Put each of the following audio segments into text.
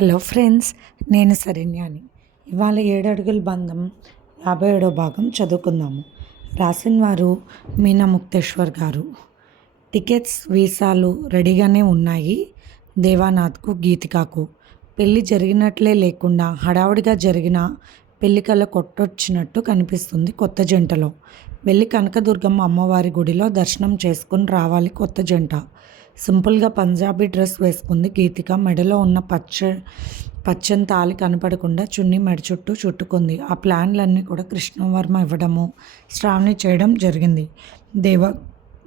Hello friends నేను శరణ్యాని. ఇవాళ ఏడు అడుగుల బంధం యాభై ఏడో భాగం చదువుకుందాము. రాసిన వారు మీనా ముక్తేశ్వర్ గారు. టికెట్స్ వీసాలు రెడీగానే ఉన్నాయి. దేవానాథ్కు గీతికాకు. పెళ్ళి జరిగినట్లే లేకుండా హడావుడిగా జరిగిన పెళ్ళికల కొట్టొచ్చినట్టు కనిపిస్తుంది కొత్త జంటలో. వెళ్ళి కనకదుర్గమ్మ అమ్మవారి గుడిలో దర్శనం చేసుకుని రావాలి కొత్త జంట. సింపుల్గా పంజాబీ డ్రెస్ వేసుకుంది గీతిక. మెడలో ఉన్న పచ్చ పచ్చని తాలి కనపడకుండా చున్నీ మెడ చుట్టూ చుట్టుకుంది. ఆ ప్లాన్లన్నీ కూడా కృష్ణవర్మ ఇవ్వడము శ్రావణి చేయడం జరిగింది. దేవ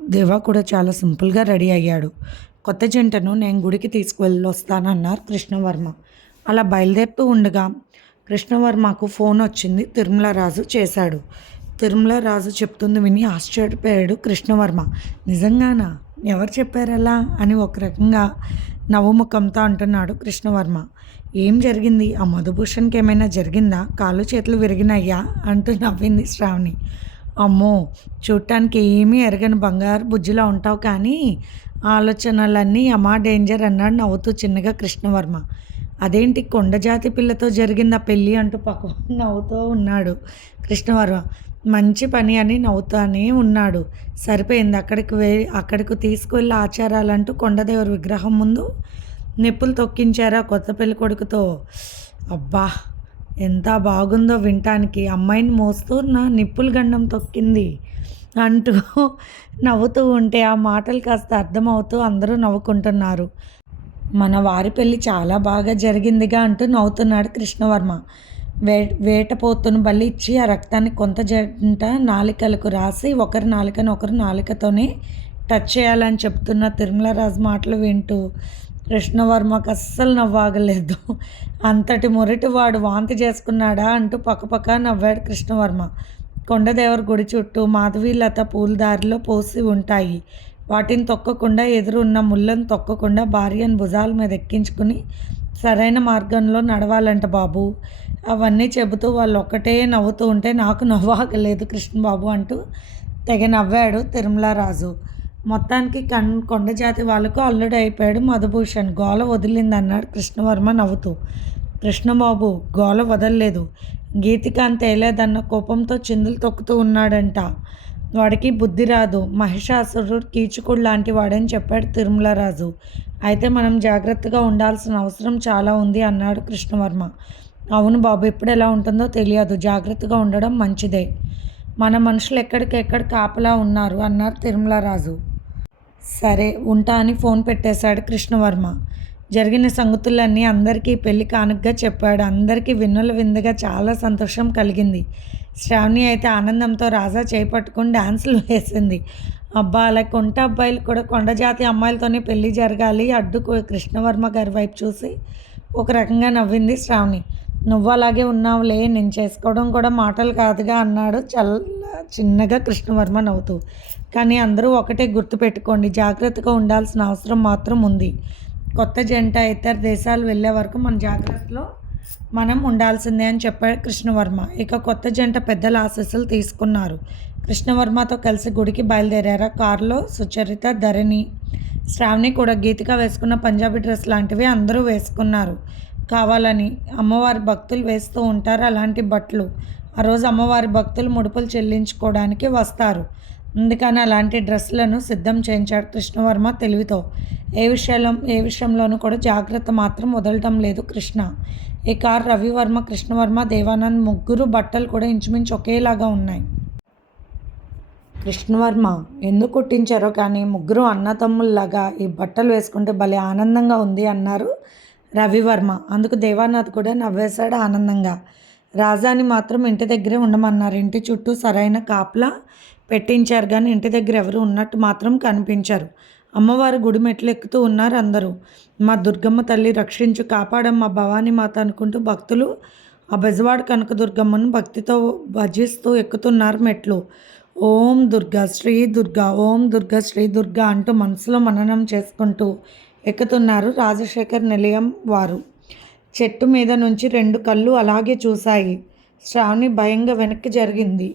దేవ కూడా చాలా సింపుల్గా రెడీ అయ్యాడు. కొత్త జంటను నేను గుడికి తీసుకువెళ్ళి వస్తానన్నారు కృష్ణవర్మ. అలా బయలుదేరుతూ ఉండగా కృష్ణవర్మకు ఫోన్ వచ్చింది. తిరుమల రాజు చేశాడు. తిరుమల రాజు చెప్తుంది విని ఆశ్చర్యపోయాడు కృష్ణవర్మ. నిజంగానా? ఎవరు చెప్పారలా అని ఒక రకంగా నవ్వుముఖంతో అంటున్నాడు కృష్ణవర్మ. ఏం జరిగింది? ఆ మధుభూషణ్కి ఏమైనా జరిగిందా? కాళ్ళు చేతులు విరిగినాయ్యా అంటూ నవ్వింది శ్రావణి. అమ్మో చూడటానికి ఏమీ ఎరగని బంగారు బుజ్జిలా ఉంటావు కానీ ఆలోచనలన్నీ అమా డేంజర్ అన్నాడు నవ్వుతూ చిన్నగా కృష్ణవర్మ. అదేంటి కొండజాతి పిల్లతో జరిగింది ఆ పెళ్ళి అంటూ పక్క నవ్వుతూ ఉన్నాడు కృష్ణవర్మ. మంచి పని అని నవ్వుతానే ఉన్నాడు. సరిపోయింది. అక్కడికి వే అక్కడికి తీసుకువెళ్ళి ఆచారాలంటూ కొండదేవరి విగ్రహం ముందు నిప్పులు తొక్కించారా కొత్త పెళ్ళి కొడుకుతో అబ్బా! ఎంత బాగుందో వినటానికి. అమ్మాయిని మోస్తూ నా నిప్పులు గండం తొక్కింది అంటూ నవ్వుతూ ఉంటే ఆ మాటలు కాస్త అర్థమవుతూ అందరూ నవ్వుకుంటున్నారు. మన వారి పెళ్ళి చాలా బాగా జరిగిందిగా అంటూ నవ్వుతున్నాడు కృష్ణవర్మ. వే వేటపోతును బలి ఇచ్చి ఆ రక్తాన్ని కొంత జంట నాలికలకు రాసి ఒకరి నాలికను ఒకరు నాలికతోనే టచ్ చేయాలని చెప్తున్న తిరుమల రాజు మాటలు వింటూ కృష్ణవర్మకు అస్సలు నవ్వాగలేదు. అంతటి మొరటి వాడు వాంతి చేసుకున్నాడా అంటూ పక్కపక్క నవ్వాడు కృష్ణవర్మ. కొండదేవర గుడి చుట్టూ మాధవీలత పూలదారిలో పోసి ఉంటాయి. వాటిని తొక్కకుండా ఎదురున్న ముళ్ళను తొక్కకుండా భార్యను భుజాల మీద ఎక్కించుకుని సరైన మార్గంలో నడవాలంట బాబు. అవన్నీ చెబుతూ వాళ్ళు ఒక్కటే నవ్వుతూ ఉంటే నాకు నవ్వాగలేదు కృష్ణబాబు అంటూ తెగ నవ్వాడు తిరుమల రాజు మొత్తానికి కన్ కొండజాతి వాళ్ళకు అల్లుడు అయిపోయాడు మధుభూషణ్. గోల వదిలింది అన్నాడు కృష్ణవర్మ నవ్వుతూ. కృష్ణబాబు గోల వదలలేదు. గీతికాంత్ తేలేదన్న కోపంతో చిందులు తొక్కుతూ ఉన్నాడంట. వాడికి బుద్ధి రాదు. మహిషాసురుడు కీచుకుడు లాంటి వాడని చెప్పాడు తిరుమలరాజు. అయితే మనం జాగ్రత్తగా ఉండాల్సిన అవసరం చాలా ఉంది అన్నాడు కృష్ణవర్మ. అవును బాబు ఎప్పుడు ఎలా ఉంటుందో తెలియదు. జాగ్రత్తగా ఉండడం మంచిదే. మన మనుషులు ఎక్కడికెక్కడ కాపలా ఉన్నారు అన్నారు తిరుమలరాజు. సరే ఉంటా అని ఫోన్ పెట్టేశాడు కృష్ణవర్మ. జరిగిన సంగతులన్నీ అందరికీ పెళ్ళి కానుకగా చెప్పాడు. అందరికీ విన్నుల విందుగా చాలా సంతోషం కలిగింది. శ్రావణి అయితే ఆనందంతో రాజా చేపట్టుకుని డాన్సులు వేసింది. అబ్బా అలా కొంట అబ్బాయిలు కూడా కొండజాతి అమ్మాయిలతోనే పెళ్ళి జరగాలి అడ్డు కృష్ణవర్మ గారి వైపు చూసి ఒక రకంగా నవ్వింది శ్రావణి. నువ్వు అలాగే ఉన్నావులే నేను చేసుకోవడం కూడా మాటలు కాదుగా అన్నాడు చల్ల చిన్నగా కృష్ణవర్మ నవ్వుతూ. కానీ అందరూ ఒకటే గుర్తుపెట్టుకోండి జాగ్రత్తగా ఉండాల్సిన అవసరం మాత్రం ఉంది. కొత్త జంట ఇతర దేశాలు వెళ్ళే వరకు మన జాగ్రత్తలో మనం ఉండాల్సిందే అని చెప్పాడు కృష్ణవర్మ. ఇక కొత్త జంట పెద్దల ఆశస్సులు తీసుకున్నారు. కృష్ణవర్మతో కలిసి గుడికి బయలుదేరారా. కారులో సుచరిత ధరణి శ్రావణి కూడా గీతిక వేసుకున్న పంజాబీ డ్రెస్ లాంటివి అందరూ వేసుకున్నారు. కావాలని అమ్మవారి భక్తులు వేస్తూ ఉంటారు అలాంటి బట్టలు. ఆ రోజు అమ్మవారి భక్తులు ముడుపులు చెల్లించుకోవడానికి వస్తారు. అందుకని అలాంటి డ్రెస్సులను సిద్ధం చేయించాడు కృష్ణవర్మ తెలివితో. ఏ విషయంలో ఏ విషయంలోనూ కూడా జాగ్రత్త మాత్రం వదలటం లేదు కృష్ణ. ఈ కార్ రవివర్మ కృష్ణవర్మ దేవానంద్ ముగ్గురు బట్టలు కూడా ఇంచుమించు ఒకేలాగా ఉన్నాయి. కృష్ణవర్మ ఎందుకు కుట్టించారో కానీ ముగ్గురు అన్నతమ్ముల్లాగా ఈ బట్టలు వేసుకుంటే భలే ఆనందంగా ఉంది అన్నారు. రవివర్మ. అందుకు దేవానాథ్ కూడా నవ్వేశాడు ఆనందంగా. రాజాని మాత్రం ఇంటి దగ్గరే ఉండమన్నారు. ఇంటి చుట్టూ సరైన కాపలా పెట్టించారు కానీ ఇంటి దగ్గర ఎవరు ఉన్నట్టు మాత్రం కనిపించారు. అమ్మవారు గుడి మెట్లు ఎక్కుతూ ఉన్నారు అందరూ. మా దుర్గమ్మ తల్లి రక్షించు కాపాడమ్మ భవానీ మాత అనుకుంటూ భక్తులు ఆ బెజవాడ కనకదుర్గమ్మను భక్తితో భజిస్తూ ఎక్కుతున్నారు మెట్లు. ఓం దుర్గా శ్రీ దుర్గా ఓం దుర్గా శ్రీ దుర్గా అంటూ మనసులో మననం చేసుకుంటూ ఎక్కుతున్నారు రాజశేఖర్ నిలయం వారు. చెట్టు మీద నుంచి రెండు కళ్ళు అలాగే చూశాయి. శ్రావణి భయంగా వెనక్కి జరిగింది.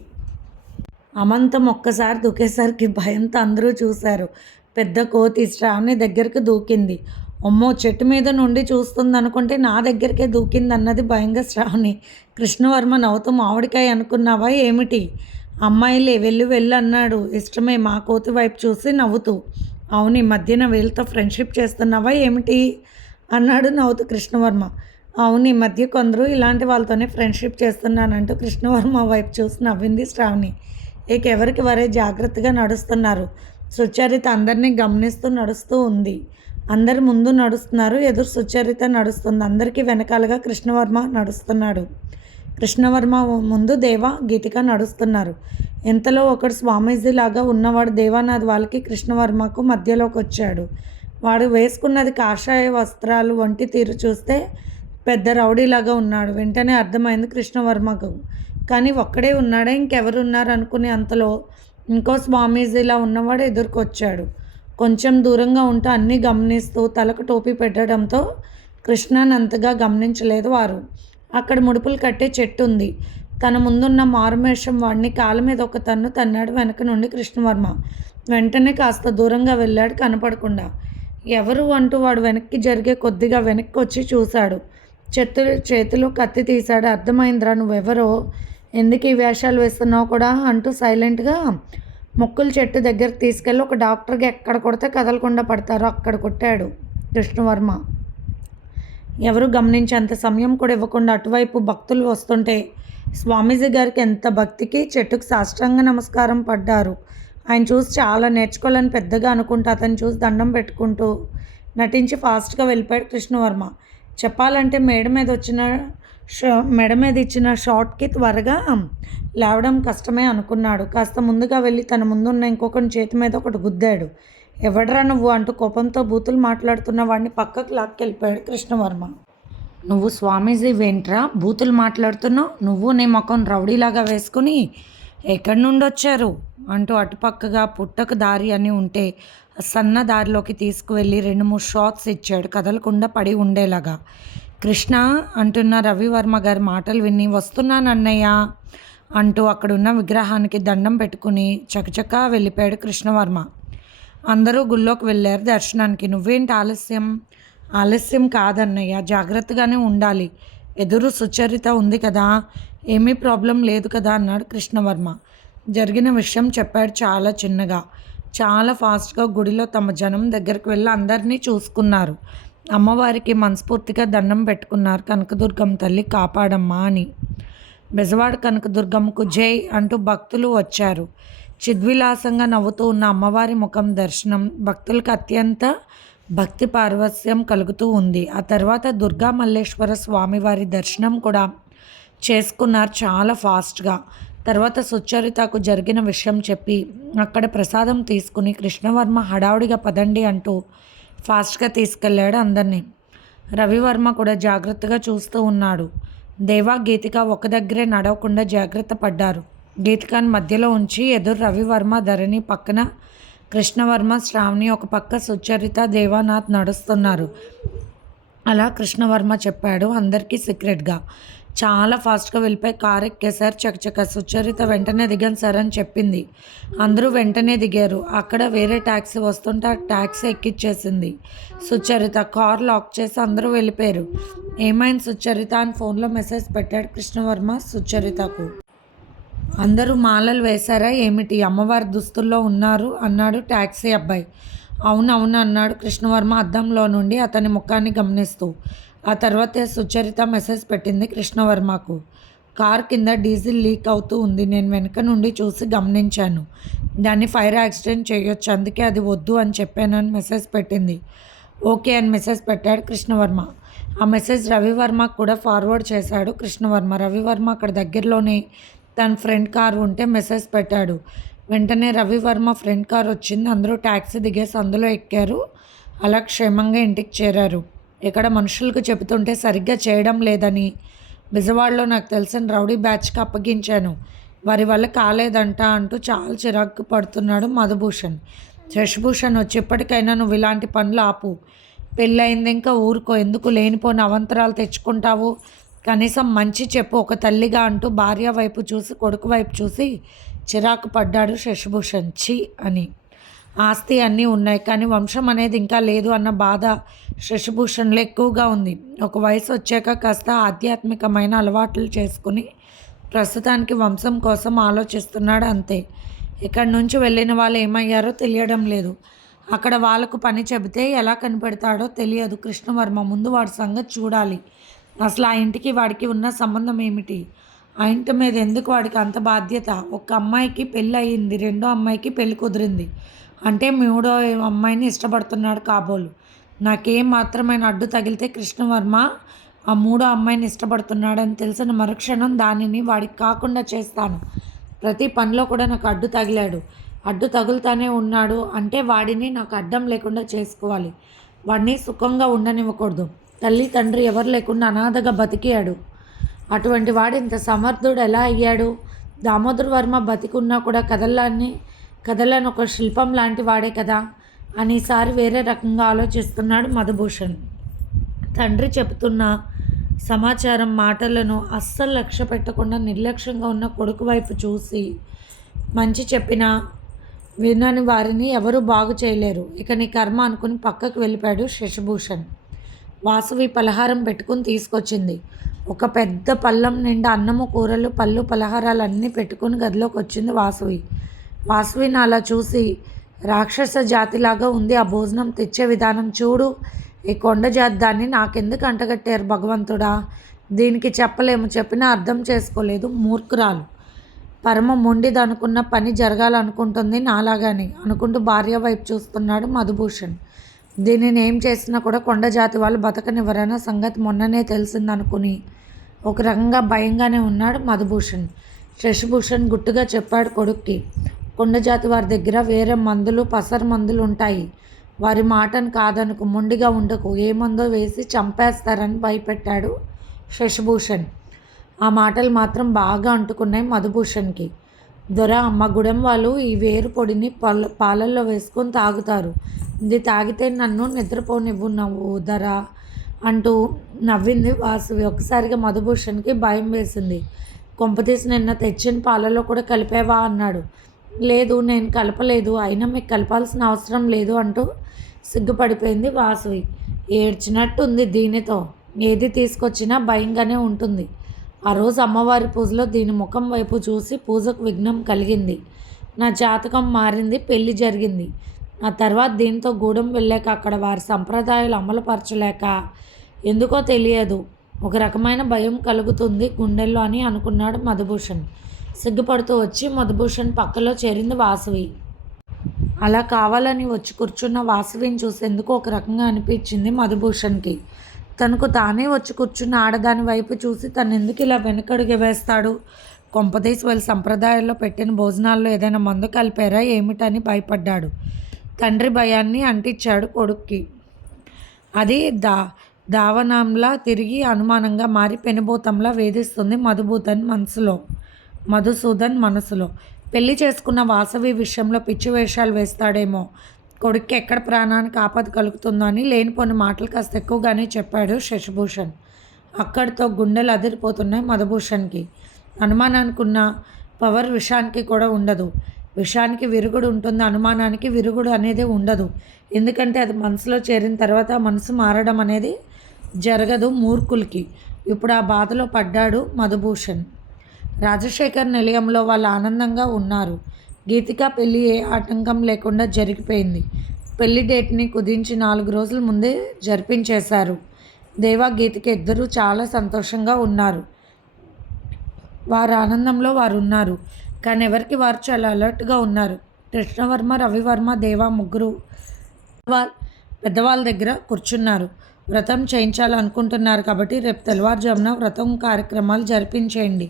అమంతం ఒక్కసారి దూకేసరికి భయంతో అందరూ చూశారు. పెద్ద కోతి శ్రావణి దగ్గరకు దూకింది. అమ్మో చెట్టు మీద నుండి చూస్తుంది అనుకుంటే నా దగ్గరికే దూకింది అన్నది భయంగా శ్రావణి. కృష్ణవర్మ నవ్వుతూ మామిడికాయ అనుకున్నావా ఏమిటి? అమ్మాయిలే వెళ్ళి వెళ్ళు అన్నాడు. ఇష్టమే మా కోతి వైపు చూసి నవ్వుతూ. అవును ఈ మధ్యన వీళ్ళతో ఫ్రెండ్షిప్ చేస్తున్నావా ఏమిటి? అన్నాడు నవ్వుతూ కృష్ణవర్మ. అవును ఈ మధ్య కొందరు ఇలాంటి వాళ్ళతోనే ఫ్రెండ్షిప్ చేస్తున్నానంటూ కృష్ణవర్మ వైపు చూసి నవ్వింది శ్రావణి. ఇక ఎవరికి వరే జాగ్రత్తగా నడుస్తున్నారు. సుచరిత అందరినీ గమనిస్తూ నడుస్తూ ఉంది. అందరి ముందు నడుస్తున్నారు ఎదురు సుచరిత నడుస్తుంది. అందరికీ వెనకాలగా కృష్ణవర్మ నడుస్తున్నాడు. కృష్ణవర్మ ముందు దేవ గీతిక నడుస్తున్నారు. ఎంతలో ఒకడు స్వామీజీ లాగా ఉన్నవాడు దేవానాథ్ వాళ్ళకి కృష్ణవర్మకు మధ్యలోకి వచ్చాడు వాడు వేసుకున్నది కాషాయ వస్త్రాలు వంటి తీరు చూస్తే పెద్ద రౌడీలాగా ఉన్నాడు. వెంటనే అర్థమైంది కృష్ణవర్మకు. కానీ ఒక్కడే ఉన్నాడే? ఇంకెవరు ఉన్నారు అనుకునే అంతలో ఇంకో స్వామీజీలా ఉన్నవాడు ఎదుర్కొచ్చాడు. కొంచెం దూరంగా ఉంటూ అన్నీ గమనిస్తూ తలకు టోపీ పెట్టడంతో కృష్ణనంతగా గమనించలేదు వారు. అక్కడ ముడుపులు కట్టే చెట్టు ఉంది తన ముందున్న మారుమేషం వాడిని కాళ్ళ మీద ఒక తన్ను తన్నాడు వెనక నుండి కృష్ణవర్మ. వెంటనే కాస్త దూరంగా వెళ్ళాడు కనపడకుండా. ఎవరు అంటూ వాడు వెనక్కి జరిగే కొద్దిగా వెనక్కి వచ్చి చూశాడు. చెత్తు చేతిలో కత్తి తీశాడు. అర్థమైందిరా నువ్వెవరో? ఎందుకు ఈ వేషాలు వేస్తున్నావు కూడా? అంటూ సైలెంట్గా మొక్కులు చెట్టు దగ్గరకు తీసుకెళ్ళి ఒక డాక్టర్కి ఎక్కడ కొడితే కదలకుండా పడతారో అక్కడ కొట్టాడు కృష్ణవర్మ. ఎవరు గమనించేంత సమయం కూడా ఇవ్వకుండా అటువైపు భక్తులు వస్తుంటే స్వామీజీ గారికి ఎంత భక్తికి చెట్టుకు సాష్టాంగ నమస్కారం పడ్డారు. ఆయన చూసి చాలా నేర్చుకోవాలని పెద్దగా అనుకుంటూ అతను చూసి దండం పెట్టుకుంటూ నటించి ఫాస్ట్గా వెళ్ళిపోయాడు కృష్ణవర్మ. చెప్పాలంటే మేడ మీద వచ్చిన మెడ మీద ఇచ్చిన షార్ట్కి త్వరగా లేవడం కష్టమే అనుకున్నాడు. కాస్త ముందుగా వెళ్ళి తన ముందున్న ఇంకొకటి చేతి మీద ఒకటి గుద్దాడు. ఎవడరా నువ్వు అంటూ కోపంతో బూతులు మాట్లాడుతున్న వాడిని పక్కకు లాక్కెళ్ళిపోయాడు కృష్ణవర్మ. నువ్వు స్వామీజీ వెంట్రా? బూతులు మాట్లాడుతున్నావు? నువ్వు నీ ముఖం రౌడీలాగా వేసుకుని ఎక్కడి నుండి వచ్చారు అంటూ అటుపక్కగా పుట్టకు దారి అని ఉంటే సన్న దారిలోకి తీసుకువెళ్ళి రెండు మూడు షాట్స్ ఇచ్చాడు కదలకుండా పడి ఉండేలాగా. కృష్ణ అంటున్న రవివర్మ గారి మాటలు విని వస్తున్నాను అన్నయ్య అంటూ అక్కడున్న విగ్రహానికి దండం పెట్టుకుని చకచకా వెళ్ళిపోయాడు కృష్ణవర్మ. అందరూ గుళ్ళోకి వెళ్ళారు దర్శనానికి. నువ్వేంటి ఆలస్యం? ఆలస్యం కాదన్నయ్య. జాగ్రత్తగానే ఉండాలి. ఎదురు సుచరిత ఉంది కదా. ఏమీ ప్రాబ్లం లేదు కదా అన్నాడు కృష్ణవర్మ. జరిగిన విషయం చెప్పాడు చాలా చిన్నగా. చాలా ఫాస్ట్గా గుడిలో తమ జనం దగ్గరికి వెళ్ళి అందరినీ చూసుకున్నారు. అమ్మవారికి మనస్ఫూర్తిగా దండం పెట్టుకున్నారు. కనకదుర్గం తల్లి కాపాడమ్మా అని. బెజవాడ కనకదుర్గమ్మకు జై అంటూ భక్తులు వచ్చారు. చిద్విలాసంగా నవ్వుతూ ఉన్న అమ్మవారి ముఖం దర్శనం భక్తులకు అత్యంత భక్తి పార్వస్యం కలుగుతూ ఉంది. ఆ తర్వాత దుర్గా మల్లేశ్వర స్వామివారి దర్శనం కూడా చేసుకున్నారు చాలా ఫాస్ట్గా. తర్వాత సుచరితకు జరిగిన విషయం చెప్పి అక్కడ ప్రసాదం తీసుకుని కృష్ణవర్మ హడావుడిగా పదండి అంటూ ఫాస్ట్గా తీసుకెళ్ళాడు అందరినీ. రవివర్మ కూడా జాగ్రత్తగా చూస్తూ ఉన్నాడు. దేవా గీతిక ఒక దగ్గరే నడవకుండా జాగ్రత్త పడ్డారు. గీతికాని మధ్యలో ఉంచి ఎదురు రవివర్మ ధరణి పక్కన కృష్ణవర్మ శ్రావణి ఒక పక్క సుచరిత దేవానాథ్ నడుస్తున్నారు. అలా కృష్ణవర్మ చెప్పాడు అందరికీ సీక్రెట్గా. చాలా ఫాస్ట్గా వెళ్ళిపోయి కార్ ఎక్కేశారు చకచక. సుచరిత వెంటనే దిగాను సార్ అని చెప్పింది. అందరూ వెంటనే దిగారు. అక్కడ వేరే ట్యాక్సీ వస్తుంటే ఆ ట్యాక్సీ ఎక్కిచ్చేసింది. సుచరిత కార్ లాక్ చేసి అందరూ వెళ్ళిపోయారు. ఏమైంది సుచరిత అని ఫోన్లో మెసేజ్ పెట్టాడు కృష్ణవర్మ సుచరితకు. అందరూ మాలలు వేశారా ఏమిటి? అమ్మవారి దుస్తుల్లో ఉన్నారు అన్నాడు ట్యాక్సీ అబ్బాయి. అవునవును అన్నాడు కృష్ణవర్మ అద్దంలో నుండి అతని ముఖాన్ని గమనిస్తూ. ఆ తర్వాతే సుచరిత మెసేజ్ పెట్టింది కృష్ణవర్మకు. కార్ కింద డీజిల్ లీక్ అవుతూ ఉంది. నేను వెనుక నుండి చూసి గమనించాను. దాన్ని ఫైర్ యాక్సిడెంట్ చేయొచ్చు. అందుకే అది వద్దు అని చెప్పాను అని మెసేజ్ పెట్టింది. ఓకే అని మెసేజ్ పెట్టాడు కృష్ణవర్మ. ఆ మెసేజ్ రవివర్మకు కూడా ఫార్వర్డ్ చేశాడు కృష్ణవర్మ. రవివర్మ అక్కడ దగ్గరలోనే తన ఫ్రెండ్ కార్ ఉంటే మెసేజ్ పెట్టాడు. వెంటనే రవివర్మ ఫ్రెండ్ కార్ వచ్చింది. అందరూ ట్యాక్సీ దిగేసి అందులో ఎక్కారు. అలా క్షేమంగా ఇంటికి చేరారు. ఇక్కడ మనుషులకు చెబుతుంటే సరిగ్గా చేయడం లేదని. బిజవాడలో నాకు తెలిసిన రౌడీ బ్యాచ్కి అప్పగించాను. వారి వల్ల కాలేదంట అంటూ చాలా చిరాకు పడుతున్నాడు మధుభూషణ్. శశిభూషణ్ వచ్చి ఇప్పటికైనా నువ్వు ఇలాంటి పనులు ఆపు. పెళ్ళయింది ఇంకా ఊరుకో. ఎందుకు లేనిపోని అవంతరాలు తెచ్చుకుంటావు? కనీసం మంచి చెప్పు ఒక తల్లిగా అంటూ భార్య వైపు చూసి కొడుకు వైపు చూసి చిరాకు పడ్డాడు శశిభూషణ్. చి అని. ఆస్తి అన్నీ ఉన్నాయి కానీ వంశం అనేది ఇంకా లేదు అన్న బాధ శశిభూషణ్లో ఎక్కువగా ఉంది. ఒక వయసు వచ్చాక కాస్త ఆధ్యాత్మికమైన అలవాట్లు చేసుకుని ప్రస్తుతానికి వంశం కోసం ఆలోచిస్తున్నాడు అంతే. ఇక్కడి నుంచి వెళ్ళిన వాళ్ళు ఏమయ్యారో తెలియడం లేదు. అక్కడ వాళ్ళకు పని చెబితే ఎలా కనిపెడతాడో తెలియదు. కృష్ణవర్మ ముందు వాడి సంగతి చూడాలి. అసలు ఆ ఇంటికి వాడికి ఉన్న సంబంధం ఏమిటి? ఆ ఇంటి మీద ఎందుకు వాడికి అంత బాధ్యత? ఒక అమ్మాయికి పెళ్ళి అయ్యింది రెండో అమ్మాయికి పెళ్ళి కుదిరింది. అంటే మూడో అమ్మాయిని ఇష్టపడుతున్నాడు కాబోలు. నాకేం మాత్రమైన అడ్డు తగిలితే కృష్ణవర్మ ఆ మూడో అమ్మాయిని ఇష్టపడుతున్నాడని తెలిసిన మరుక్షణం దానిని వాడికి కాకుండా చేస్తాను. ప్రతి పనిలో కూడా నాకు అడ్డు తగిలాడు. అడ్డు తగులుతానే ఉన్నాడు. అంటే వాడిని నాకు అడ్డం లేకుండా చేసుకోవాలి. వాడిని సుఖంగా ఉండనివ్వకూడదు. తల్లి తండ్రి ఎవరు లేకుండా అనాథగా బతికాడు అటువంటి వాడు ఇంత సమర్థుడు ఎలా అయ్యాడు? దామోదర్ వర్మ బతికున్నా కూడా కథలాన్ని కథలను ఒక శిల్పం లాంటి వాడే కదా అని ఈసారి వేరే రకంగా ఆలోచిస్తున్నాడు మధుభూషణ్. తండ్రి చెబుతున్న సమాచారం మాటలను అస్సలు లక్ష్య పెట్టకుండా నిర్లక్ష్యంగా ఉన్న కొడుకు వైపు చూసి మంచి చెప్పిన వినని వారిని ఎవరూ బాగు చేయలేరు. ఇక నీ కర్మ అనుకుని పక్కకు వెళ్ళిపోయాడు శశిభూషణ్. వాసువి పలహారం పెట్టుకుని తీసుకొచ్చింది. ఒక పెద్ద పళ్ళం నిండా అన్నము కూరలు పళ్ళు పలహారాలు అన్నీ పెట్టుకుని గదిలోకి వచ్చింది వాసువి. వాసువిని అలా చూసి రాక్షస జాతిలాగా ఉంది ఆ భోజనం తెచ్చే విధానం చూడు. ఈ కొండ జాతి దాన్ని నాకెందుకు అంటగట్టారు భగవంతుడా? దీనికి చెప్పలేము చెప్పినా అర్థం చేసుకోలేదు మూర్ఖురాలు. పరమ మొండిదనుకున్న పని జరగాలనుకుంటుంది నాలాగానే అనుకుంటూ భార్య వైపు చూస్తున్నాడు మధుభూషణ్. దీనిని ఏం చేసినా కూడా కొండ జాతి వాళ్ళు బతకనివ్వరన్న సంగతి మొన్ననే తెలిసిందనుకుని ఒక రకంగా భయంగానే ఉన్నాడు మధుభూషణ్. శశిభూషణ్ గుట్టుగా చెప్పాడు కొడుక్కి కొండ జాతి వారి దగ్గర వేరే మందులు పసరు మందులు ఉంటాయి. వారి మాటను కాదనుకు మొండిగా ఉండకు. ఏ మందో వేసి చంపేస్తారని భయపెట్టాడు శశిభూషణ్. ఆ మాటలు మాత్రం బాగా అంటుకున్నాయి మధుభూషణ్కి. దొర అమ్మ గుడెం వాళ్ళు ఈ వేరు పొడిని పాల పాలల్లో వేసుకొని తాగుతారు. ఇది తాగితే నన్ను నిద్రపోనివ్వు నవ్వు ధరా అంటూ నవ్వింది వాసువి. ఒకసారిగా మధుభూషణ్కి భయం వేసింది. కొంపతీసి నిన్న తెచ్చిన పాలలో కూడా కలిపేవా అన్నాడు. లేదు నేను కలపలేదు. అయినా మీకు కలపాల్సిన అవసరం లేదు అంటూ సిగ్గుపడిపోయింది వాసువి. ఏడ్చినట్టు ఉంది దీనితో. ఏది తీసుకొచ్చినా భయంగానే ఉంటుంది. ఆ రోజు అమ్మవారి పూజలో దీని ముఖం వైపు చూసి పూజకు విఘ్నం కలిగింది. నా జాతకం మారింది పెళ్ళి జరిగింది. ఆ తర్వాత దీంతో గూడెం వెళ్ళాక అక్కడ వారి సంప్రదాయాలు అమలుపరచలేక ఎందుకో తెలియదు. ఒక రకమైన భయం కలుగుతుంది గుండెల్లో అని అనుకున్నాడు మధుభూషణ్. సిగ్గుపడుతూ వచ్చి మధుభూషణ్ పక్కలో చేరింది వాసవి. అలా కావాలని వచ్చి కూర్చున్న వాసవిని చూసేందుకు ఒక రకంగా అనిపించింది మధుభూషణ్కి. తనకు తానే వచ్చి కూర్చున్న ఆడదాని వైపు చూసి తను ఎందుకు ఇలా వెనకడుగు వేస్తాడు? కొంపదీసి వాళ్ళ సంప్రదాయాల్లో పెట్టిన భోజనాల్లో ఏదైనా మందు కలిపారా? ఏమిటని భయపడ్డాడు. తండ్రి భయాన్ని అంటించాడు కొడుక్కి. అది దా దావనంలా తిరిగి అనుమానంగా మారి పెనుభూతంలా వేధిస్తుంది మధుభూతన్ మనసులో మధుసూదన్ మనసులో. పెళ్ళి చేసుకున్న వాసవి విషయంలో పిచ్చి వేషాలు వేస్తాడేమో. కొడుక్కి ఎక్కడ ప్రాణానికి ఆపద కలుగుతుందో అని లేనిపోని మాటలు కాస్త ఎక్కువగానే చెప్పాడు శశిభూషణ్. అక్కడితో గుండెలు అదిరిపోతున్నాయి మధుభూషణ్కి. అనుమానానికి ఉన్న పవర్ విషానికి కూడా ఉండదు. విషానికి విరుగుడు ఉంటుంది అనుమానానికి విరుగుడు అనేది ఉండదు. ఎందుకంటే అది మనసులో చేరిన తర్వాత మనసు మారడం అనేది జరగదు మూర్ఖులకి. ఇప్పుడు ఆ బాధలో పడ్డాడు మధుభూషణ్. రాజశేఖర్ నిలయంలో వాళ్ళు ఆనందంగా ఉన్నారు. గీతిక పెళ్ళి ఏ ఆటంకం లేకుండా జరిగిపోయింది. పెళ్ళి డేట్ని కుదించి నాలుగు రోజుల ముందే జరిపించేశారు. దేవా గీతిక ఇద్దరూ చాలా సంతోషంగా ఉన్నారు. వారు ఆనందంలో వారు ఉన్నారు కానీ ఎవరికి వారు చాలా అలర్ట్గా ఉన్నారు. కృష్ణవర్మ రవివర్మ దేవా ముగ్గురు పెద్దవాళ్ళ దగ్గర కూర్చున్నారు. వ్రతం చేయించాలనుకుంటున్నారు కాబట్టి రేపు తెల్లవారుజామున వ్రతం కార్యక్రమాలు జరిపించేయండి.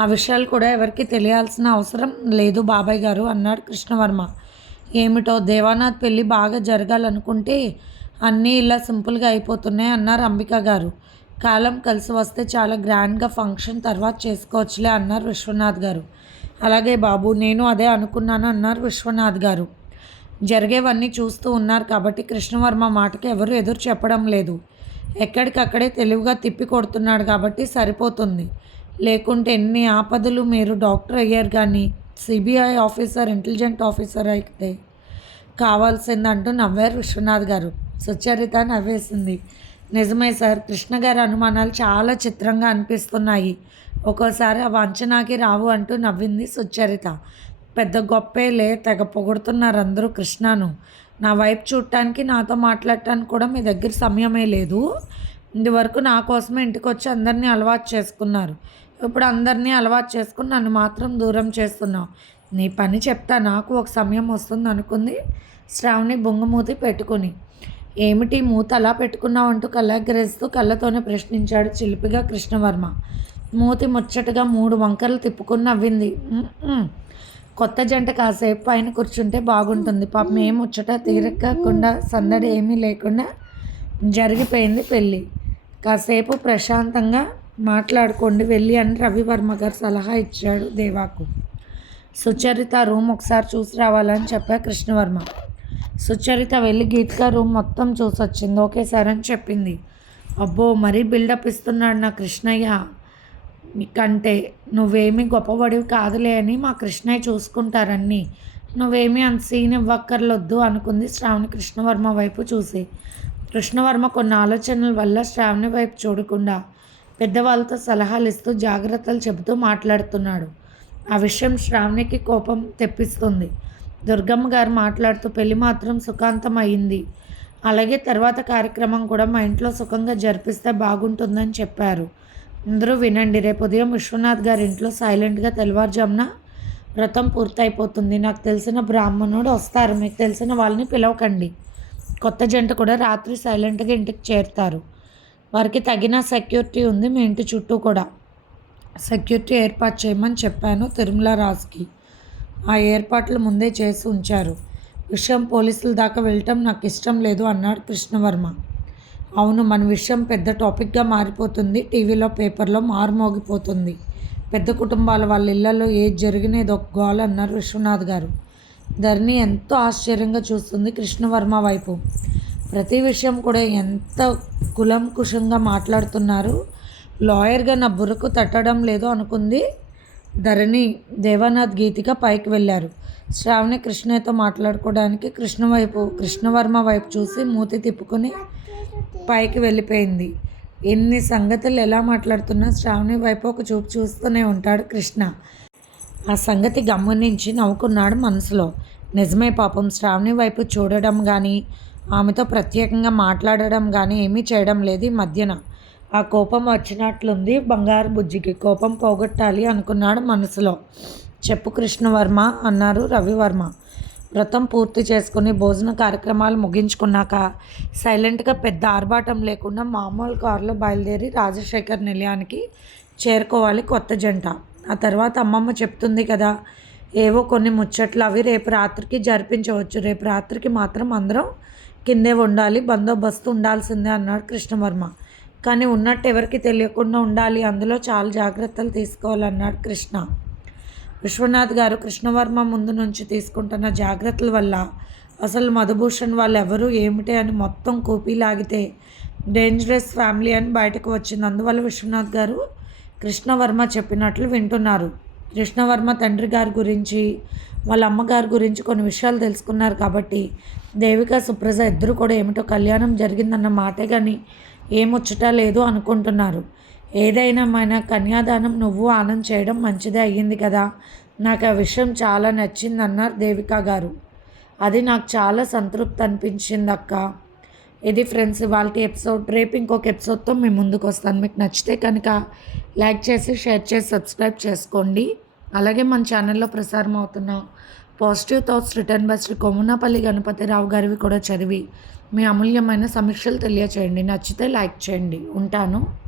ఆ విషయాలు కూడా ఎవరికి తెలియాల్సిన అవసరం లేదు బాబాయ్ గారు అన్నాడు కృష్ణవర్మ. ఏమిటో దేవానాథ్ పెళ్ళి బాగా జరగాలనుకుంటే అన్నీ ఇలా సింపుల్గా అయిపోతున్నాయి అన్నారు అంబిక గారు. కాలం కలిసి వస్తే చాలా గ్రాండ్గా ఫంక్షన్ తర్వాత చేసుకోవచ్చులే అన్నారు విశ్వనాథ్ గారు. అలాగే బాబు నేను అదే అనుకున్నాను అన్నారు విశ్వనాథ్ గారు. జరిగేవన్నీ చూస్తూ ఉన్నారు కాబట్టి కృష్ణవర్మ మాటకి ఎవరు ఎదురు చెప్పడం లేదు. ఎక్కడికక్కడే తెలివిగా తిప్పి కొడుతున్నాడు కాబట్టి సరిపోతుంది. లేకుంటే ఎన్ని ఆపదలు మీరు డాక్టర్ అయ్యారు కానీ సిబిఐ ఆఫీసర్ ఇంటెలిజెంట్ ఆఫీసర్ అయితే కావాల్సిందంటూ నవ్వారు విశ్వనాథ్ గారు. సుచరిత నవ్వేసింది. నిజమే సార్ కృష్ణ గారి అనుమానాలు చాలా చిత్రంగా అనిపిస్తున్నాయి. ఒక్కోసారి అవి అంచనాకి రావు అంటూ నవ్వింది సుచరిత. పెద్ద గొప్పేలే తెగ పొగుడుతున్నారు అందరూ కృష్ణను. నా వైపు చూడటానికి నాతో మాట్లాడటానికి కూడా మీ దగ్గర సమయమే లేదు. ఇంతవరకు నా కోసమే ఇంటికి వచ్చి అందరినీ అలవాటు చేసుకున్నారు. ఇప్పుడు అందరినీ అలవాటు చేసుకుని నన్ను మాత్రం దూరం చేస్తున్నావు. నీ పని చెప్తా నాకు ఒక సమయం వస్తుంది అనుకుంది శ్రావణి బొంగమూతి పెట్టుకుని. ఏమిటి మూత అలా పెట్టుకున్నావు అంటూ కళ్ళెగరేస్తూ కళ్ళతోనే ప్రశ్నించాడు చిలిపిగా కృష్ణవర్మ. మూతి ముచ్చటగా మూడు వంకరలు తిప్పుకుని నవ్వింది. కొత్త జంట కాసేపు పైన కూర్చుంటే బాగుంటుంది. పాపం ఏం ముచ్చట తీరక్కకుండా సందడి ఏమీ లేకుండా జరిగిపోయింది పెళ్ళి. కాసేపు ప్రశాంతంగా మాట్లాడుకోండి వెళ్ళి అని రవివర్మ గారు సలహా ఇచ్చాడు దేవాకు. సుచరిత రూమ్ ఒకసారి చూసి రావాలని చెప్పా కృష్ణవర్మ. సుచరిత వెళ్ళి గీతిక రూమ్ మొత్తం చూసొచ్చింది. ఓకే సార్ అని చెప్పింది. అబ్బో మరీ బిల్డప్ ఇస్తున్నాడు నా కృష్ణయ్య. నీకంటే నువ్వేమి గొప్పవాడివి కాదులే అని మా కృష్ణయ్య చూసుకుంటారన్నీ. నువ్వేమీ అంత సీన్ ఇవ్వక్కర్లొద్దు అనుకుంది శ్రావణి కృష్ణవర్మ వైపు చూసి. కృష్ణవర్మ కొన్ని ఆలోచనల వల్ల శ్రావణి వైపు చూడకుండా పెద్దవాళ్ళతో సలహాలు ఇస్తూ జాగ్రత్తలు చెబుతూ మాట్లాడుతున్నాడు. ఆ విషయం శ్రావణికి కోపం తెప్పిస్తుంది. దుర్గమ్మ గారు మాట్లాడుతూ పెళ్ళి మాత్రం సుఖాంతం అయింది అలాగే తర్వాత కార్యక్రమం కూడా మా ఇంట్లో సుఖంగా జరిపిస్తే బాగుంటుందని చెప్పారు. అందరూ వినండి. రేపు ఉదయం విశ్వనాథ్ గారి ఇంట్లో సైలెంట్గా తెల్లవారుజామున వ్రతం పూర్తయిపోతుంది. నాకు తెలిసిన బ్రాహ్మణుడు వస్తారు. మీకు తెలిసిన వాళ్ళని పిలవకండి. కొత్త జంట కూడా రాత్రి సైలెంట్గా ఇంటికి చేరుతారు. వారికి తగిన సెక్యూరిటీ ఉంది. మీ ఇంటి చుట్టూ కూడా సెక్యూరిటీ ఏర్పాటు చేయమని చెప్పాను తిరుమల రాజుకి. ఆ ఏర్పాట్లు ముందే చేసి ఉంచారు. విషయం పోలీసుల దాకా వెళ్ళటం నాకు ఇష్టం లేదు అన్నాడు కృష్ణవర్మ. అవును మన విషయం పెద్ద టాపిక్గా మారిపోతుంది. టీవీలో పేపర్లో మారుమోగిపోతుంది పెద్ద కుటుంబాల వాళ్ళ ఇళ్ళలో ఏది జరిగినది ఒక గోల్ అన్నారు విశ్వనాథ్ గారు. ధరణి ఎంతో ఆశ్చర్యంగా చూస్తుంది కృష్ణవర్మ వైపు. ప్రతి విషయం కూడా ఎంత కులంకుశంగా మాట్లాడుతున్నారు. లాయర్గా నా బుర్రకు తట్టడం లేదు అనుకుంది ధరణి. దేవానాథ్ గీతిక పైకి వెళ్ళారు. శ్రావణి కృష్ణయ్యతో మాట్లాడుకోవడానికి కృష్ణ వైపు కృష్ణవర్మ వైపు చూసి మూతి తిప్పుకొని పైకి వెళ్ళిపోయింది. ఎన్ని సంగతులు ఎలా మాట్లాడుతున్నా శ్రావణి వైపు ఒక చూపు చూస్తూనే ఉంటాడు కృష్ణ. ఆ సంగతి గమనించి నవ్వుకున్నాడు మనసులో. నిజమే పాపం శ్రావణి వైపు చూడడం కానీ ఆమెతో ప్రత్యేకంగా మాట్లాడడం కానీ ఏమీ చేయడం లేదు ఈ మధ్యన. ఆ కోపం వచ్చినట్లుంది బంగారు బుజ్జికి. కోపం పోగొట్టాలి అనుకున్నాడు మనసులో. చెప్పు కృష్ణవర్మ అన్నారు రవివర్మ. వ్రతం పూర్తి చేసుకుని భోజన కార్యక్రమాలు ముగించుకున్నాక సైలెంట్గా పెద్ద ఆర్భాటం లేకుండా మామూలు కారులో బయలుదేరి రాజశేఖర్ నిలయానికి చేరుకోవాలి కొత్త జంట. ఆ తర్వాత అమ్మమ్మ చెప్తుంది కదా ఏవో కొన్ని ముచ్చట్లు అవి రేపు రాత్రికి జరిపించవచ్చు. రేపు రాత్రికి మాత్రం అందరం కిందే ఉండాలి బందోబస్తు ఉండాల్సిందే అన్నాడు కృష్ణవర్మ. కానీ ఉన్నట్టు ఎవరికి తెలియకుండా ఉండాలి అందులో చాలా జాగ్రత్తలు తీసుకోవాలన్నాడు కృష్ణ. విశ్వనాథ్ గారు కృష్ణవర్మ ముందు నుంచి తీసుకుంటున్న జాగ్రత్తల వల్ల అసలు మధుభూషణ్ వాళ్ళు ఎవరు ఏమిటి అని మొత్తం కూపీ లాగితే డేంజరస్ ఫ్యామిలీ అని బయటకు వచ్చింది. అందువల్ల విశ్వనాథ్ గారు కృష్ణవర్మ చెప్పినట్లు వింటున్నారు. కృష్ణవర్మ తండ్రి గారి గురించి వాళ్ళ అమ్మగారి గురించి కొన్ని విషయాలు తెలుసుకున్నారు కాబట్టి దేవిక సుప్రజ ఇద్దరు కూడా ఏమిటో కళ్యాణం జరిగిందన్న మాటే కానీ ఏముచ్చట లేదు అనుకుంటున్నారు. ఏదైనా మన కన్యాదానం నువ్వు ఆనంద్ చేయడం మంచిదే అయ్యింది కదా. నాకు ఆ విషయం చాలా నచ్చింది అన్నారు దేవిక గారు. అది నాకు చాలా సంతృప్తి అనిపించింది అక్క ఇది ఫ్రెండ్స్ ఇవాళ ఎపిసోడ్ రేపు ఇంకొక ఎపిసోడ్తో మేము ముందుకు వస్తాను. మీకు నచ్చితే కనుక లైక్ చేసి షేర్ చేసి సబ్స్క్రైబ్ చేసుకోండి. అలాగే మన ఛానల్లో ప్రసారం అవుతున్న positive thoughts return by Shri Komunapalli Ganapathirao గారివి కూడా చదివి మీ అమూల్యమైన సమీక్షలు తెలియచేయండి. నచ్చితే లైక్ చేయండి. ఉంటాను.